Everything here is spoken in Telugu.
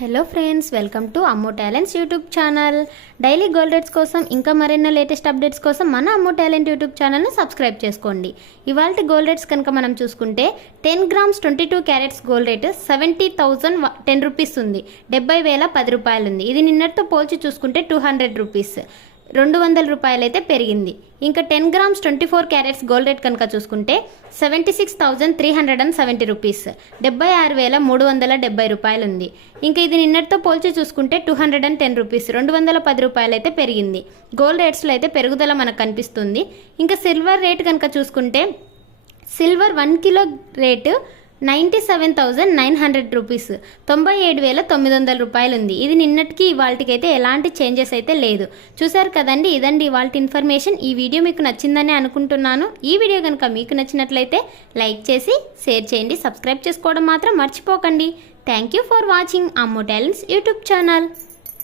హలో ఫ్రెండ్స్, వెల్కమ్ టు అమ్మో talents YouTube channel. Daily gold rates కోసం ఇంకా మరెన్నో లేటెస్ట్ అప్డేట్స్ కోసం మన అమ్మో టాలెంట్ యూట్యూబ్ ఛానల్ను సబ్స్క్రైబ్ చేసుకోండి. ఇవాళ గోల్డ్ రేట్స్ కనుక మనం చూసుకుంటే 10 grams 22 carats gold rate 70,010 rupees ఉంది. 70,010 రూపాయలు ఉంది. ఇది నిన్నటితో పోల్చి చూసుకుంటే 200 రూపీస్ 200 రూపాయలు అయితే పెరిగింది. ఇంకా 10 గ్రామ్స్ 24 క్యారెట్స్ గోల్డ్ రేట్ కనుక చూసుకుంటే 76,370 రూపీస్ 76,370 రూపాయలు ఉంది. ఇంకా ఇది నిన్నటితో పోల్చి చూసుకుంటే 210 రూపీస్ 210 రూపాయలు అయితే పెరిగింది. గోల్డ్ రేట్స్లో అయితే పెరుగుదల మనకు కనిపిస్తుంది. ఇంకా సిల్వర్ రేట్ కనుక చూసుకుంటే సిల్వర్ 1 కిలో రేటు 97,900 రూపీస్ 97,900 రూపాయలు ఉంది. ఇది నిన్నటికి ఇవాళకైతే ఎలాంటి చేంజెస్ అయితే లేదు. చూసారు కదండి, ఇదండి ఇవాళ ఇన్ఫర్మేషన్. ఈ వీడియో మీకు నచ్చిందని అనుకుంటున్నాను. ఈ వీడియో కనుక మీకు నచ్చినట్లయితే లైక్ చేసి షేర్ చేయండి. సబ్స్క్రైబ్ చేసుకోవడం మాత్రం మర్చిపోకండి. థ్యాంక్ యూ ఫర్ వాచింగ్ అమ్మో టాలెంట్స్ యూట్యూబ్ ఛానల్.